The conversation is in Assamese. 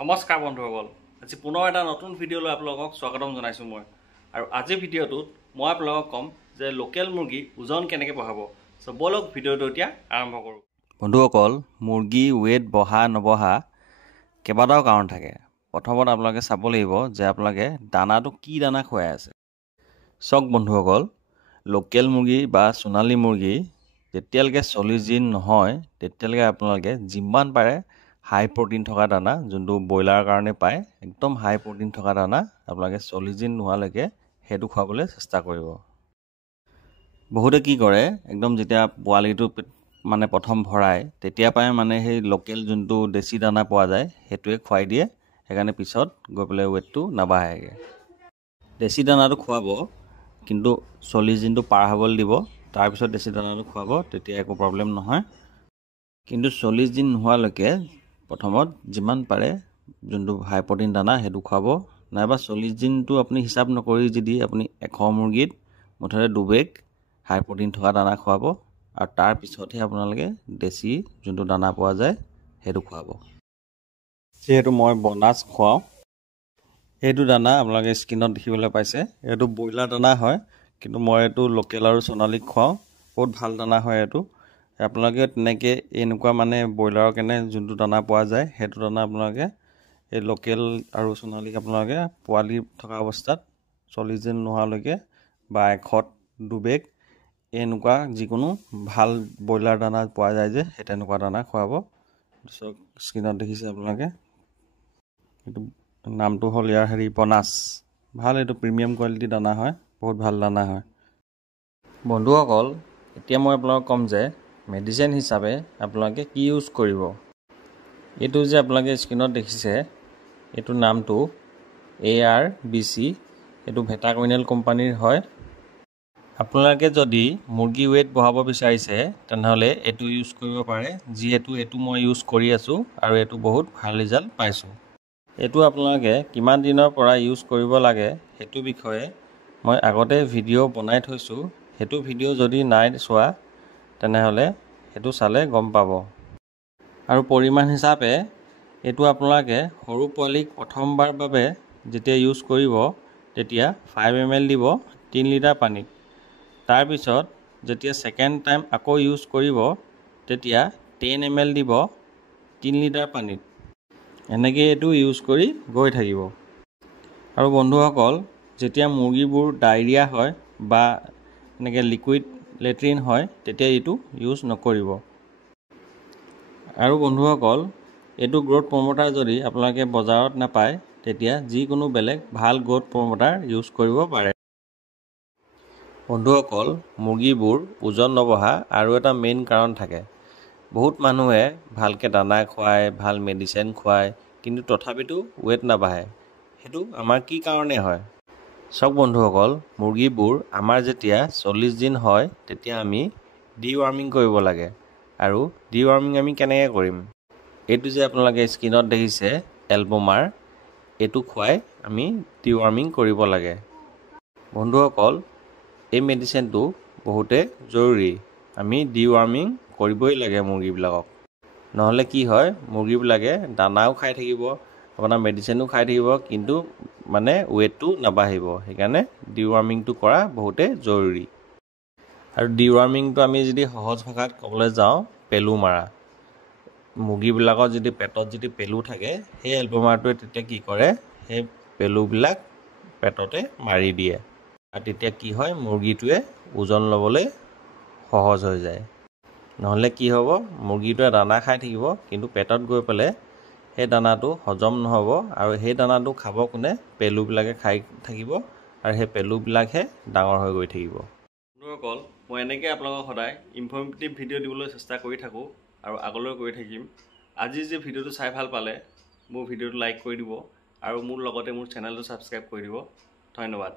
নমস্কাৰ বন্ধুসকল, আজি পুনৰ এটা নতুন ভিডিঅ'লৈ আপোনালোকক স্বাগতম জনাইছোঁ মই। আৰু আজিৰ ভিডিঅ'টোত মই আপোনালোকক ক'ম যে লোকেল মুৰ্গী ওজন কেনেকৈ বঢ়াব। চ' ব'লক ভিডিঅ'টো এতিয়া আৰম্ভ কৰোঁ। বন্ধুসকল, মুৰ্গী ৱেইট বঢ়া নবঢ়া কেইবাটাও কাৰণ থাকে। প্ৰথমত আপোনালোকে চাব লাগিব যে আপোনালোকে দানাটো কি দানা খুৱাই আছে। চাওক বন্ধুসকল, লোকেল মুৰ্গী বা সোণালী মুৰ্গী যেতিয়ালৈকে 40 দিন নহয় তেতিয়ালৈকে আপোনালোকে যিমান পাৰে হাই প্ৰটিন থকা দানা, যোনটো ব্ৰইলাৰৰ কাৰণে পায়, একদম হাই প্ৰটিন থকা দানা আপোনালোকে 40 দিন নোহোৱালৈকে সেইটো খুৱাবলৈ চেষ্টা কৰিব। বহুতে কি কৰে, একদম যেতিয়া পোৱালিটো মানে প্ৰথম ভৰাই তেতিয়া পৰাই মানে সেই লোকেল যোনটো দেশী দানা পোৱা যায় সেইটোৱে খুৱাই দিয়ে। সেইকাৰণে পিছত গৈ পেলাই ৱেইটটো নাবাঢ়েগৈ। দেশী দানাটো খুৱাব, কিন্তু 40 দিনটো পাৰ হ'বলৈ দিব, তাৰপিছত দেশী দানাটো খুৱাব, তেতিয়া একো প্ৰব্লেম নহয়। কিন্তু 40 দিন নোহোৱালৈকে প্ৰথমত যিমান পাৰে যোনটো হাই প্ৰটিন দানা সেইটো খুৱাব। নাইবা 40 দিনটো আপুনি হিচাপ নকৰি যদি আপুনি 100 মুৰ্গীত মুঠতে 2 বেগ হাই প্ৰটিন থকা দানা খুৱাব, আৰু তাৰপিছতহে আপোনালোকে দেশী যোনটো দানা পোৱা যায় সেইটো খুৱাব। যিহেতু মই বনাছ খুৱাওঁ, সেইটো দানা আপোনালোকে স্ক্ৰীণত দেখিবলৈ পাইছে, এইটো ব্ৰইলাৰ দানা হয়, কিন্তু মই এইটো লোকেল আৰু সোণালীক খুৱাওঁ। বহুত ভাল দানা হয় এইটো। আপোনালোকে তেনেকৈ এনেকুৱা মানে ব্ৰইলাৰৰ কাৰণে যোনটো দানা পোৱা যায় সেইটো দানা আপোনালোকে এই লোকেল আৰু সোণালীক আপোনালোকে পোৱালি থকা অৱস্থাত 40 দিন নোহোৱালৈকে বা 100ত 2 বেগ এনেকুৱা যিকোনো ভাল ব্ৰইলাৰ দানা পোৱা যায় যে সেই তেনেকুৱা দানা খুৱাব। চব স্ক্ৰীণত দেখিছে আপোনালোকে। এইটো নামটো হ'ল ইয়াৰ বনাছ। ভাল, এইটো প্ৰিমিয়াম কোৱালিটি দানা হয়, বহুত ভাল দানা হয়। বন্ধুসকল, এতিয়া মই আপোনালোকক ক'ম যে মেডিচিন হিচাপে আপোনালোকে কি ইউজ কৰিব। এইটো যে আপোনালোকে স্ক্ৰীণত দেখিছে, এইটোৰ নামটো ARBC, এইটো ভেটাকমিনেল কোম্পানীৰ হয়। আপোনালোকে যদি মুৰ্গী ৱেইট বঢ়াব বিচাৰিছে তেনেহ'লে এইটো ইউজ কৰিব পাৰে, যিহেতু এইটো মই ইউজ কৰি আছোঁ আৰু এইটো বহুত ভাল ৰিজাল্ট পাইছোঁ। এইটো আপোনালোকে কিমান দিনৰ পৰা ইউজ কৰিব লাগে সেইটো বিষয়ে মই আগতে ভিডিঅ' বনাই থৈছোঁ। সেইটো ভিডিঅ' যদি নাই চোৱা তেনেহ'লে সেইটো চালে গম পাব। আৰু পৰিমাণ হিচাপে এইটো আপোনালোকে সৰু পোৱালিক প্ৰথমবাৰ বাবে যেতিয়া ইউজ কৰিব তেতিয়া 5 ml দিব 3 লিটাৰ পানীত। তাৰপিছত যেতিয়া ছেকেণ্ড টাইম আকৌ ইউজ কৰিব তেতিয়া 10 ml দিব 3 লিটাৰ পানীত। এনেকৈ এইটো ইউজ কৰি গৈ থাকিব। আৰু বন্ধুসকল, যেতিয়া মুৰ্গীবোৰ ডায়েৰিয়া হয় বা এনেকৈ লিকুইড লেট্ৰিন হয় তেতিয়া এইটো ইউজ নকৰিব। আৰু বন্ধুসকল, এইটো গ্ৰ'থ প্ৰমোটাৰ যদি আপোনালোকে বজাৰত নাপায় তেতিয়া যিকোনো বেলেগ ভাল গ্ৰ'থ প্ৰমোটাৰ ইউজ কৰিব পাৰে। বন্ধুসকল, মুৰ্গীবোৰ ওজন নবঢ়া আৰু এটা মেইন কাৰণ থাকে। বহুত মানুহে ভালকৈ দানা খুৱায়, ভাল মেডিচিন খুৱায়, কিন্তু তথাপিতো ৱেইট নাবাঢ়ে। সেইটো আমাৰ কি কাৰণে হয়? চাওক বন্ধুসকল, মুৰ্গীবোৰ আমাৰ যেতিয়া 40 দিন হয় তেতিয়া আমি ডিৱাৰ্মিং কৰিব লাগে। আৰু ডিৱাৰ্মিং আমি কেনেকৈ কৰিম? এইটো যে আপোনালোকে স্ক্ৰীণত দেখিছে এলবমাৰ, এইটো খুৱাই আমি ডিৱাৰ্মিং কৰিব লাগে। বন্ধুসকল, এই মেডিচিনটো বহুতে জৰুৰী। আমি ডিৱাৰ্মিং কৰিবই লাগে মুৰ্গীবিলাকক। নহ'লে কি হয়, মুৰ্গীবিলাকে দানাও খাই থাকিব, আপোনাৰ মেডিচিনো খাই থাকিব, কিন্তু মানে ৱেইটটো নাবাঢ়িব। সেইকাৰণে ডিৱাৰ্মিংটো কৰা বহুতে জৰুৰী। আৰু ডিৱাৰ্মিংটো আমি যদি সহজ ভাষাত ক'বলৈ যাওঁ, পেলু মাৰা। মুৰ্গীবিলাকৰ যদি পেটত যদি পেলু থাকে, সেই এলবমাৰটোৱে তেতিয়া কি কৰে, সেই পেলুবিলাক পেটতে মাৰি দিয়ে। আৰু তেতিয়া কি হয়, মুৰ্গীটোৱে ওজন ল'বলৈ সহজ হৈ যায়। নহ'লে কি হ'ব, মুৰ্গীটোৱে দানা খাই থাকিব, কিন্তু পেটত গৈ পেলাই সেই দানাটো হজম নহ'ব, আৰু সেই দানাটো খাব কোনে? পেলুবিলাকে খাই থাকিব, আৰু সেই পেলুবিলাকহে ডাঙৰ হৈ গৈ থাকিব। বন্ধুসকল, মই এনেকৈ আপোনালোকক সদায় ইনফৰ্মেটিভ ভিডিঅ' দিবলৈ চেষ্টা কৰি থাকোঁ আৰু আগলৈ কৰি থাকিম। আজি যে ভিডিঅ'টো চাই ভাল পালে মোৰ ভিডিঅ'টো লাইক কৰি দিব আৰু মোৰ লগতে মোৰ চেনেলটো ছাবস্ক্ৰাইব কৰি দিব। ধন্যবাদ।